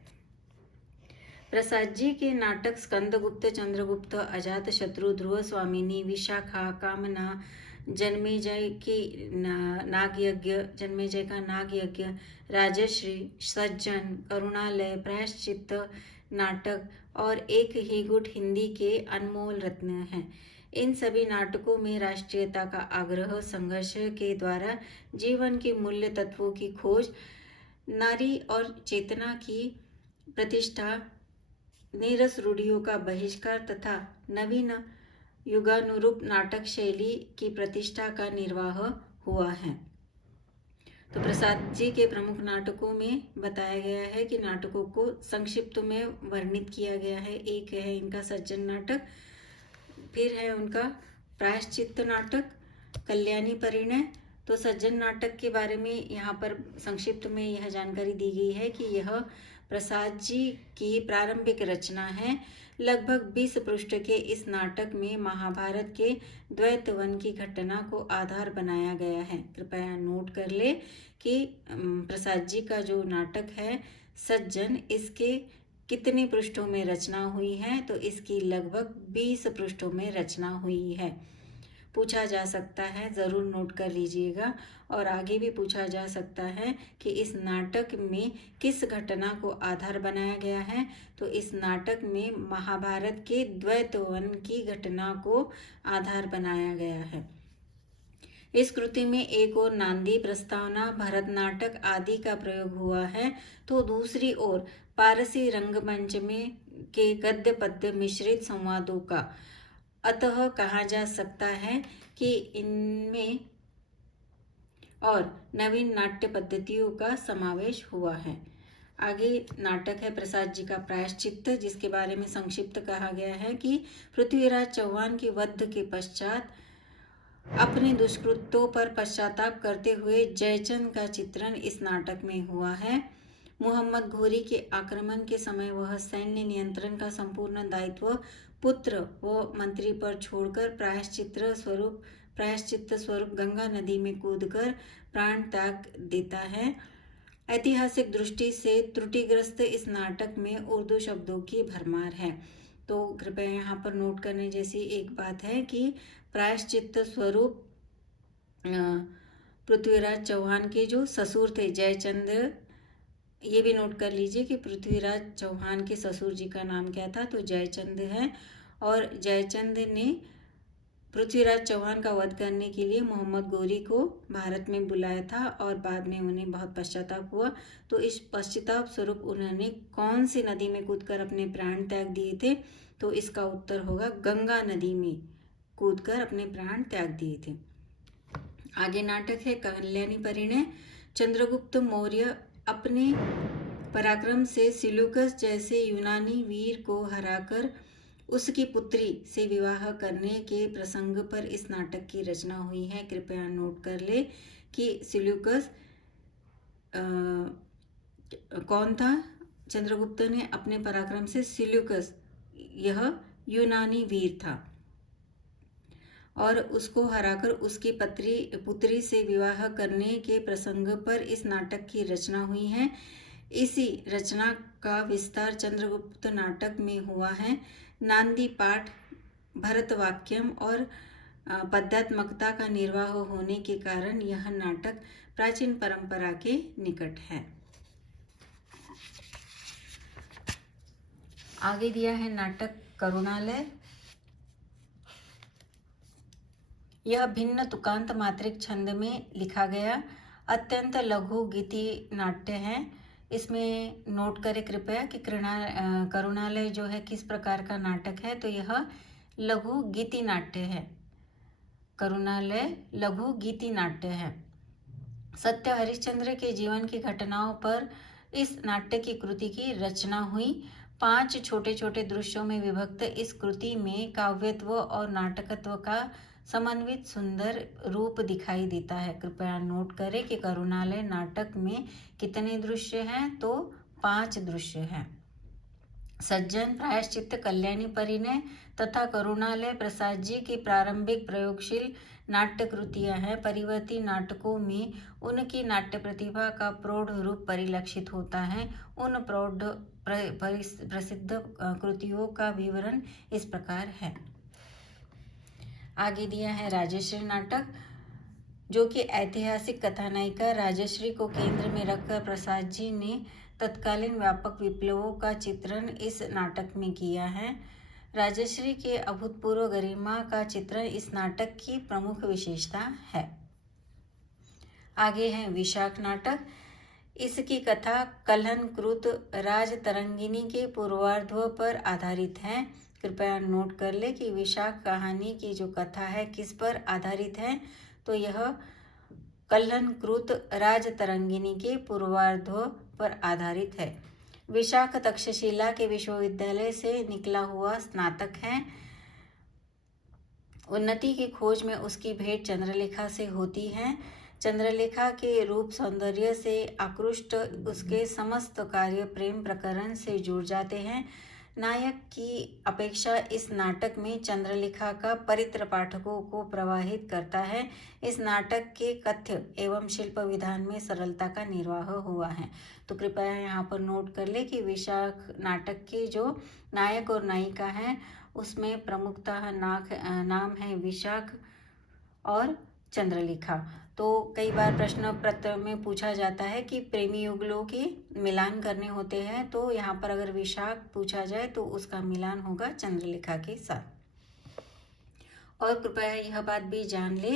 प्रसाद जी के नाटक स्कंदगुप्त, चंद्रगुप्त, अजातशत्रु, ध्रुव स्वामिनी, विशाखा, कामना, जन्मेजय की नागयज्ञ, जन्मेजय का नागयज्ञ, राजश्री, सज्जन, करुणालय, प्रायश्चित्त नाटक और एक ही गुट हिंदी के अनमोल रत्न हैं। इन सभी नाटकों में राष्ट्रीयता का आग्रह, संघर्ष के द्वारा जीवन के मूल्य तत्वों की खोज, नारी और चेतना की प्रतिष्ठा, नीरस रूढ़ियों का बहिष्कार तथा नवीन युगानुरूप नाटक शैली की प्रतिष्ठा का निर्वाह हुआ है। तो प्रसाद जी के प्रमुख नाटकों में बताया गया है कि नाटकों को संक्षिप्त में वर्णित किया गया है। एक है इनका सज्जन नाटक, फिर है उनका प्रायश्चित्त नाटक कल्याणी परिणय। तो सज्जन नाटक के बारे में यहाँ पर संक्षिप्त में यह जानकारी दी गई है कि यह प्रसाद जी की प्रारंभिक रचना है। लगभग 20 पृष्ठ के इस नाटक में महाभारत के द्वैत वन की घटना को आधार बनाया गया है। कृपया नोट कर ले कि प्रसाद जी का जो नाटक है सज्जन, इसके कितने पृष्ठों में रचना हुई है, तो इसकी लगभग 20 पृष्ठों में रचना हुई है। पूछा जा सकता है, ज़रूर नोट कर लीजिएगा। और आगे भी पूछा जा सकता है कि इस नाटक में किस घटना को आधार बनाया गया है, तो इस नाटक में महाभारत के द्वैत वन की घटना को आधार बनाया गया है। इस कृति में एक और नांदी, प्रस्तावना, भरतनाटक आदि का प्रयोग हुआ है, तो दूसरी ओर पारसी रंगमंच में के गद्य पद्य मिश्रित संवादों का, अतः कहा जा सकता है कि इनमें और नवीन नाट्य पद्धतियों का समावेश हुआ है। आगे नाटक है प्रसाद जी का प्रायश्चित्त, जिसके बारे में संक्षिप्त कहा गया है कि पृथ्वीराज चौहान के वध के पश्चात अपने दुष्कृत्यों पर पश्चाताप करते हुए जयचंद का चित्रण इस नाटक में हुआ है। मोहम्मद घोरी के आक्रमण के समय वह सैन्य नियंत्रण का संपूर्ण दायित्व पुत्र व मंत्री पर छोड़कर प्रायश्चित्त स्वरूप गंगा नदी में कूदकर प्राण त्याग देता है। ऐतिहासिक दृष्टि से त्रुटिग्रस्त इस नाटक में उर्दू शब्दों की भरमार है। तो कृपया यहाँ पर नोट करने जैसी एक बात है कि प्रायश्चित्त स्वरूप पृथ्वीराज चौहान के जो ससुर थे जयचंद्र, ये भी नोट कर लीजिए कि पृथ्वीराज चौहान के ससुर जी का नाम क्या था, तो जयचंद है। और जयचंद ने पृथ्वीराज चौहान का वध करने के लिए मोहम्मद घोरी को भारत में बुलाया था और बाद में उन्हें बहुत पश्चाताप हुआ। तो इस पश्चाताप स्वरूप उन्होंने कौन सी नदी में कूदकर अपने प्राण त्याग दिए थे, तो इसका उत्तर होगा गंगा नदी में कूदकर अपने प्राण त्याग दिए थे। आगे नाटक है कल्याणी परिणय। चंद्रगुप्त मौर्य अपने पराक्रम से सिलूकस जैसे यूनानी वीर को हराकर उसकी पुत्री से विवाह करने के प्रसंग पर इस नाटक की रचना हुई है। कृपया नोट कर ले कि सिलूकस कौन था। चंद्रगुप्त ने अपने पराक्रम से सिलूकस, यह यूनानी वीर था, और उसको हराकर उसकी पुत्री से विवाह करने के प्रसंग पर इस नाटक की रचना हुई है। इसी रचना का विस्तार चंद्रगुप्त नाटक में हुआ है। नांदी पाठ, भरतवाक्यम और पद्यात्मकता का निर्वाह होने के कारण यह नाटक प्राचीन परंपरा के निकट है। आगे दिया है नाटक करुणालय। यह भिन्न तुकांत मात्रिक छंद में लिखा गया अत्यंत लघु गीति नाट्य है। इसमें नोट करें कृपया कि करुणालय जो है किस प्रकार का नाटक है, तो यह लघु गीति नाट्य है। करुणालय लघु गीति नाट्य है। सत्य हरिश्चंद्र के जीवन की घटनाओं पर इस नाट्य की कृति की रचना हुई। 5 छोटे छोटे दृश्यों में विभक्त इस कृति में काव्यत्व और नाटकत्व का समन्वित सुंदर रूप दिखाई देता है। कृपया नोट करें कि करुणालय नाटक में कितने दृश्य हैं, तो 5 दृश्य हैं। सज्जन, प्रायश्चित्त, कल्याणी परिणय तथा करुणालय प्रसाद जी की प्रारंभिक प्रयोगशील नाट्य कृतियां हैं। परिवर्ती नाटकों में उनकी नाट्य प्रतिभा का प्रौढ़ रूप परिलक्षित होता है। उन प्रौढ़ प्रसिद्ध कृतियों का विवरण इस प्रकार है। आगे दिया है राजश्री नाटक, जो कि ऐतिहासिक कथानायिका राजश्री को केंद्र में रखकर प्रसाद जी ने तत्कालीन व्यापक विप्लवों का चित्रण इस नाटक में किया है। राजश्री के अभूतपूर्व गरिमा का चित्रण इस नाटक की प्रमुख विशेषता है। आगे है विशाख नाटक। इसकी कथा कलहनकृत राजतरंगिणी के पूर्वार्ध पर आधारित है। कृपया नोट कर ले कि विशाख कहानी की जो कथा है किस पर आधारित है, तो यह कलहनकृत राजतरंगिणी के पूर्वार्ध पर आधारित है। विशाख तक्षशिला के विश्वविद्यालय से निकला हुआ स्नातक है। उन्नति की खोज में उसकी भेंट चंद्रलेखा से होती है। चंद्रलेखा के रूप सौंदर्य से आकृष्ट उसके समस्त कार्य प्रेम प्रकरण से जुड़ जाते हैं। नायक की अपेक्षा इस नाटक में चंद्रलेखा का परित्र पाठकों को प्रवाहित करता है। इस नाटक के कथ्य एवं शिल्प विधान में सरलता का निर्वाह हुआ है। तो कृपया यहाँ पर नोट कर ले कि विशाख नाटक के जो नायक और नायिका हैं उसमें प्रमुखतः नाम है विशाख और चंद्रलेखा। तो कई बार प्रश्न पत्र में पूछा जाता है कि प्रेमी युगलों के मिलान करने होते हैं, तो यहाँ पर अगर विशाख पूछा जाए तो उसका मिलान होगा चंद्रलेखा के साथ। और कृपया यह बात भी जान ले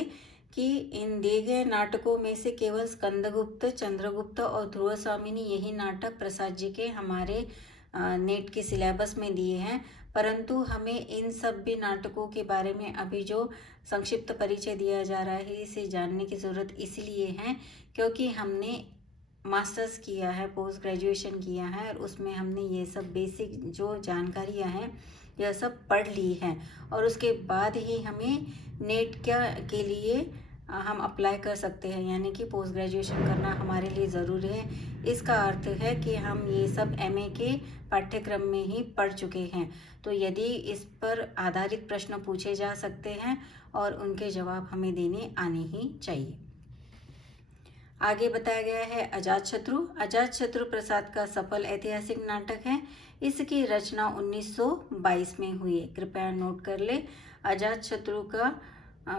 कि इन दिए गए नाटकों में से केवल स्कंदगुप्त, चंद्रगुप्त और ध्रुव स्वामिनी यही नाटक प्रसाद जी के हमारे नेट के सिलेबस में दिए हैं, परंतु हमें इन सब भी नाटकों के बारे में अभी जो संक्षिप्त परिचय दिया जा रहा है इसे जानने की ज़रूरत इसलिए है क्योंकि हमने मास्टर्स किया है, पोस्ट ग्रेजुएशन किया है और उसमें हमने ये सब बेसिक जो जानकारियाँ हैं यह सब पढ़ ली हैं और उसके बाद ही हमें नेट के लिए हम अप्लाई कर सकते हैं, यानी कि पोस्ट ग्रेजुएशन करना हमारे लिए ज़रूरी है। इसका अर्थ है कि हम ये सब एमए के पाठ्यक्रम में ही पढ़ चुके हैं, तो यदि इस पर आधारित प्रश्न पूछे जा सकते हैं और उनके जवाब हमें देने आने ही चाहिए। आगे बताया गया है अजातशत्रु। अजातशत्रु प्रसाद का सफल ऐतिहासिक नाटक है। इसकी रचना 1922 में हुई है। कृपया नोट कर ले अजातशत्रु का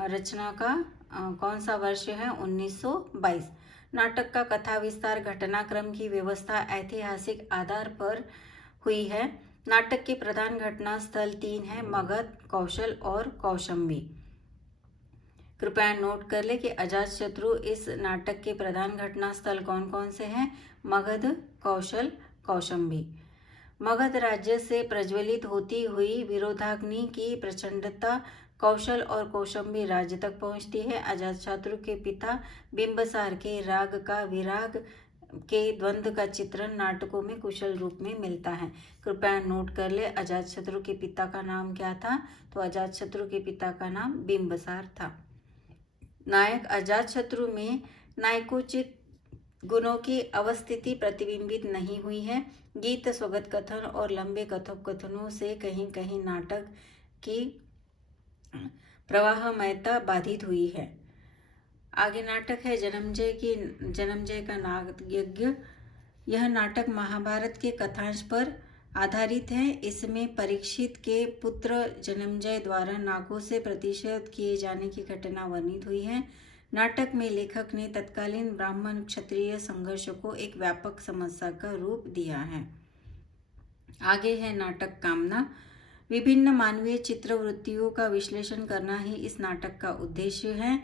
रचना का कौन सा वर्ष है, 1922। नाटक का कथा विस्तार घटनाक्रम की व्यवस्था ऐतिहासिक आधार पर हुई है। नाटक के प्रधान घटना स्थल 3 है, मगध, कौशल और कौशंबी। कृपया नोट कर ले कि अजातशत्रु इस नाटक के प्रधान घटना स्थल कौन कौन से हैं, मगध, कौशल, कौशंबी। मगध राज्य से प्रज्वलित होती हुई विरोधाग्नि की प्रचंडता कौशल और कौशंबी राज्य तक पहुंचती है। अजातशत्रु के पिता बिंबसार के राग का विराग के द्वंद्व का चित्रण नाटकों में कुशल रूप में मिलता है। कृपया नोट कर ले अजातशत्रु के पिता का नाम क्या था, तो अजातशत्रु के पिता का नाम बिंबसार था। नायक अजातशत्रु में नायकोचित गुणों की अवस्थिति प्रतिबिंबित नहीं हुई है। गीत, स्वगत कथन और लंबे कथोपकथनों से कहीं कहीं नाटक की प्रवाहमयता बाधित हुई है। आगे नाटक है जन्मजय का नाग यज्ञ। यह नाटक महाभारत के कथांश पर आधारित है। इसमें परीक्षित के पुत्र जन्मजय द्वारा नागों से प्रतिशोध किए जाने की घटना वर्णित हुई है। नाटक में लेखक ने तत्कालीन ब्राह्मण क्षत्रिय संघर्ष को एक व्यापक समस्या का रूप दिया है। आगे है नाटक कामना। विभिन्न मानवीय चित्रवृत्तियों का विश्लेषण करना ही इस नाटक का उद्देश्य है।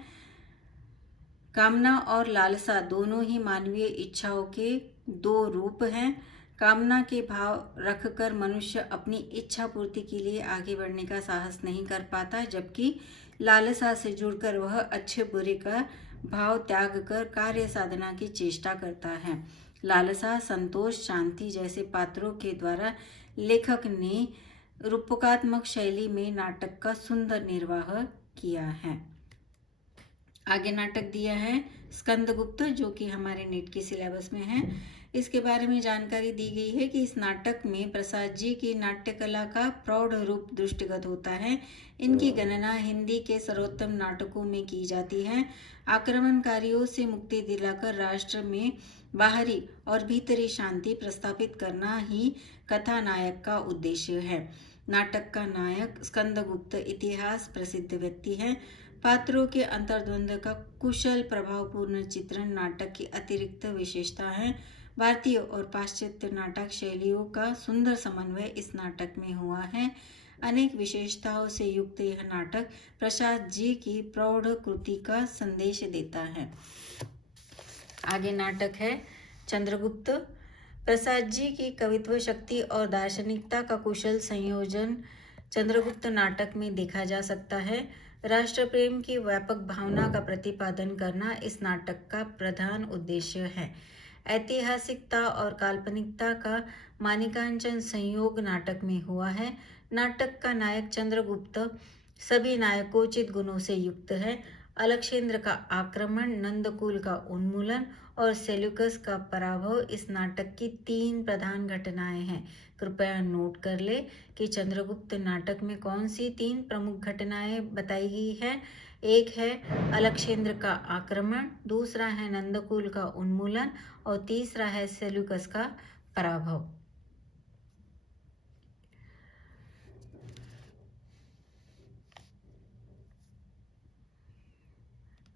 कामना और लालसा दोनों ही मानवीय इच्छाओं के दो रूप हैं। कामना के भाव रखकर मनुष्य अपनी इच्छा पूर्ति के लिए आगे बढ़ने का साहस नहीं कर पाता, जबकि लालसा से जुड़कर वह अच्छे बुरे का भाव त्याग कर कार्य साधना की चेष्टा करता है। लालसा, संतोष, शांति जैसे पात्रों के द्वारा लेखक ने रूपकात्मक शैली में नाटक का सुंदर निर्वाह किया है। आगे नाटक दिया है स्कंदगुप्त, जो कि हमारे नेट के सिलेबस में है। इसके बारे में जानकारी दी गई है कि इस नाटक में प्रसाद जी की नाट्य कला का प्रौढ़ रूप दृष्टिगत होता है। इनकी गणना हिंदी के सर्वोत्तम नाटकों में की जाती है। आक्रमणकारियों से मुक्ति दिलाकर राष्ट्र में बाहरी और भीतरी शांति प्रस्थापित करना ही कथा नायक का उद्देश्य है। नाटक का नायक स्कंदगुप्त इतिहास प्रसिद्ध व्यक्ति है। पात्रों के अंतर्द्वंद का कुशल प्रभावपूर्ण चित्रण नाटक की अतिरिक्त विशेषता है। भारतीय और पाश्चात्य नाटक शैलियों का सुंदर समन्वय इस नाटक में हुआ है। अनेक विशेषताओं से युक्त यह नाटक प्रसाद जी की प्रौढ़ कृति का संदेश देता है। आगे नाटक है चंद्रगुप्त। प्रसाद जी की कवित्व शक्ति और दार्शनिकता का कुशल संयोजन चंद्रगुप्त नाटक में देखा जा सकता है। राष्ट्र प्रेम की व्यापक भावना का प्रतिपादन करना इस नाटक का प्रधान उद्देश्य है। ऐतिहासिकता और काल्पनिकता का मानिकांचन संयोग नाटक में हुआ है। नाटक का नायक चंद्रगुप्त सभी नायकोचित गुणों से युक्त है। अलक्षेंद्र का आक्रमण, नंदकुल का उन्मूलन और सेल्यूकस का पराभव इस नाटक की 3 प्रधान घटनाएं हैं। कृपया नोट कर ले कि चंद्रगुप्त नाटक में कौन सी 3 प्रमुख घटनाएं बताई गई है। एक है अलक्षेंद्र का आक्रमण, दूसरा है नंदकुल का उन्मूलन और तीसरा है सेल्यूकस का पराभव।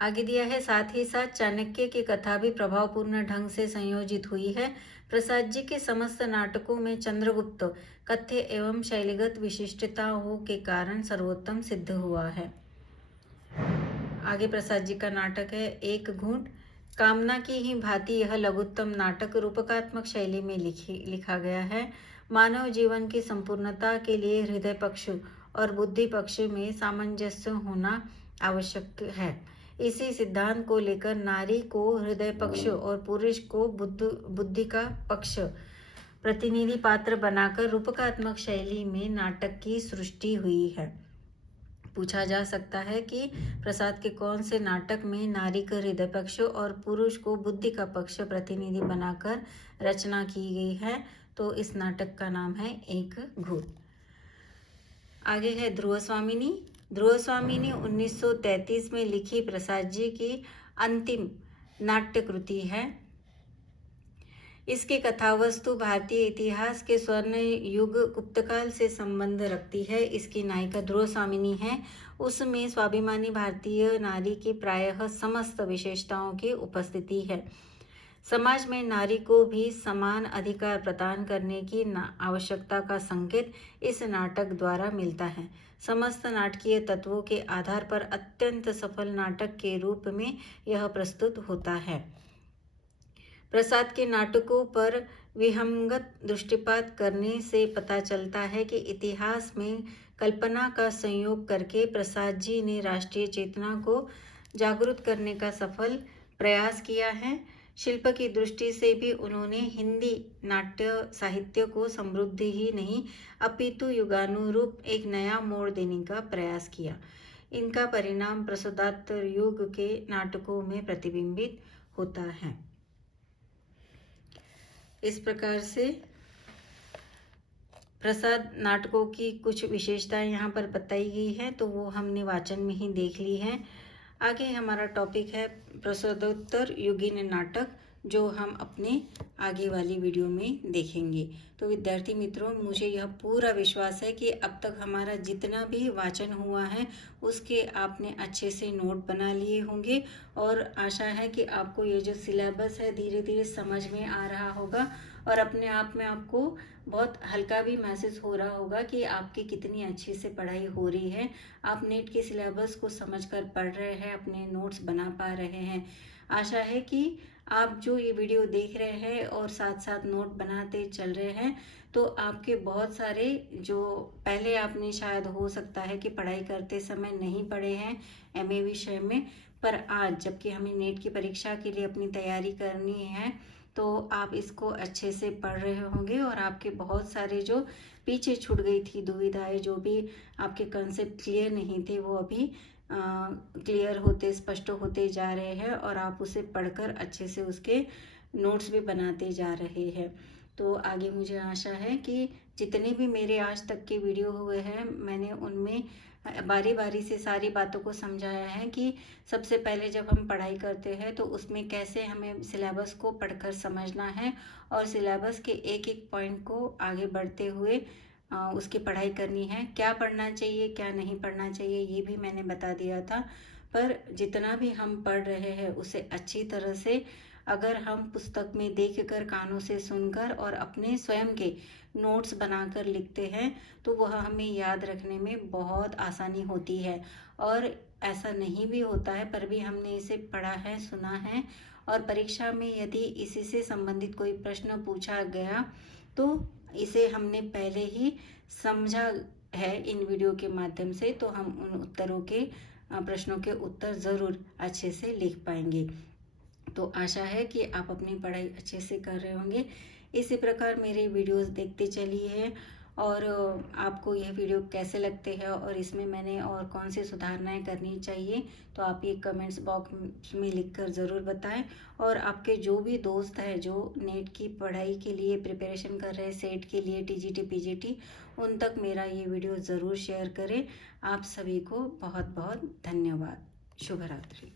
आगे दिया है, साथ ही साथ चाणक्य की कथा भी प्रभावपूर्ण ढंग से संयोजित हुई है। प्रसाद जी के समस्त नाटकों में चंद्रगुप्त कथ्य एवं शैलीगत विशिष्टताओं के कारण सर्वोत्तम सिद्ध हुआ है। आगे प्रसाद जी का नाटक है एक घूंट। कामना की ही भांति यह लघुत्तम नाटक रूपकात्मक शैली में लिखा गया है। मानव जीवन की संपूर्णता के लिए हृदय पक्ष और बुद्धि पक्ष में सामंजस्य होना आवश्यक है। इसी सिद्धांत को लेकर नारी को हृदय पक्ष और पुरुष को बुद्धि का पक्ष प्रतिनिधि पात्र बनाकर रूपकात्मक शैली में नाटक की सृष्टि हुई है। पूछा जा सकता है कि प्रसाद के कौन से नाटक में नारी का हृदय पक्ष और पुरुष को बुद्धि का पक्ष प्रतिनिधि बनाकर रचना की गई है, तो इस नाटक का नाम है एक घूंट। आगे है ध्रुव स्वामिनी। ध्रुव स्वामिनी 1933 में लिखी प्रसाद जी की अंतिम नाट्य कृति है। इसकी कथावस्तु भारतीय इतिहास के स्वर्ण युग गुप्तकाल से संबंध रखती है। इसकी नायिका ध्रुव स्वामिनी है। उसमें स्वाभिमानी भारतीय नारी की प्रायः समस्त विशेषताओं की उपस्थिति है। समाज में नारी को भी समान अधिकार प्रदान करने की आवश्यकता का संकेत इस नाटक द्वारा मिलता है। समस्त नाटकीय तत्वों के आधार पर अत्यंत सफल नाटक के रूप में यह प्रस्तुत होता है। प्रसाद के नाटकों पर विहंगत दृष्टिपात करने से पता चलता है कि इतिहास में कल्पना का संयोग करके प्रसाद जी ने राष्ट्रीय चेतना को जागृत करने का सफल प्रयास किया है। शिल्प की दृष्टि से भी उन्होंने हिंदी नाट्य साहित्य को समृद्धि ही नहीं अपितु युगानुरूप एक नया मोड़ देने का प्रयास किया। इनका परिणाम प्रसूतात्तर युग के नाटकों में प्रतिबिंबित होता है। इस प्रकार से प्रसाद नाटकों की कुछ विशेषताएं यहाँ पर बताई गई हैं, तो वो हमने वाचन में ही देख ली है। आगे हमारा टॉपिक है प्रसूतोत्तर युगीन नाटक, जो हम अपने आगे वाली वीडियो में देखेंगे। तो विद्यार्थी मित्रों, मुझे यह पूरा विश्वास है कि अब तक हमारा जितना भी वाचन हुआ है उसके आपने अच्छे से नोट बना लिए होंगे, और आशा है कि आपको ये जो सिलेबस है धीरे धीरे समझ में आ रहा होगा और अपने आप में आपको बहुत हल्का भी महसूस हो रहा होगा कि आपकी कितनी अच्छे से पढ़ाई हो रही है। आप नेट के सिलेबस को समझकर पढ़ रहे हैं, अपने नोट्स बना पा रहे हैं। आशा है कि आप जो ये वीडियो देख रहे हैं और साथ साथ नोट बनाते चल रहे हैं, तो आपके बहुत सारे जो पहले आपने शायद हो सकता है कि पढ़ाई करते समय नहीं पढ़े हैं एमए विषय में, पर आज जबकि हमें नेट की परीक्षा के लिए अपनी तैयारी करनी है, तो आप इसको अच्छे से पढ़ रहे होंगे और आपके बहुत सारे जो पीछे छूट गई थी दुविधाएं, जो भी आपके कंसेप्ट क्लियर नहीं थे, वो अभी क्लियर होते स्पष्ट होते जा रहे हैं और आप उसे पढ़कर अच्छे से उसके नोट्स भी बनाते जा रहे हैं। तो आगे मुझे आशा है कि जितने भी मेरे आज तक के वीडियो हुए हैं, मैंने उनमें बारी बारी से सारी बातों को समझाया है कि सबसे पहले जब हम पढ़ाई करते हैं तो उसमें कैसे हमें सिलेबस को पढ़कर समझना है और सिलेबस के एक एक पॉइंट को आगे बढ़ते हुए उसकी पढ़ाई करनी है। क्या पढ़ना चाहिए क्या नहीं पढ़ना चाहिए ये भी मैंने बता दिया था, पर जितना भी हम पढ़ रहे हैं उसे अच्छी तरह से अगर हम पुस्तक में देखकर, कानों से सुनकर और अपने स्वयं के नोट्स बनाकर लिखते हैं, तो वह हमें याद रखने में बहुत आसानी होती है। और ऐसा नहीं भी होता है पर भी हमने इसे पढ़ा है, सुना है, और परीक्षा में यदि इसी से संबंधित कोई प्रश्न पूछा गया तो इसे हमने पहले ही समझा है इन वीडियो के माध्यम से, तो हम उन उत्तरों के प्रश्नों के उत्तर ज़रूर अच्छे से लिख पाएंगे। तो आशा है कि आप अपनी पढ़ाई अच्छे से कर रहे होंगे। इसी प्रकार मेरे वीडियोस देखते चलिए और आपको यह वीडियो कैसे लगते हैं और इसमें मैंने और कौन सी सुधारनाएं करनी चाहिए, तो आप ये कमेंट्स बॉक्स में लिखकर ज़रूर बताएं। और आपके जो भी दोस्त हैं जो नेट की पढ़ाई के लिए प्रिपरेशन कर रहे हैं, सेट के लिए, टीजीटी पीजीटी, उन तक मेरा ये वीडियो ज़रूर शेयर करें। आप सभी को बहुत बहुत धन्यवाद। शुभ रात्रि।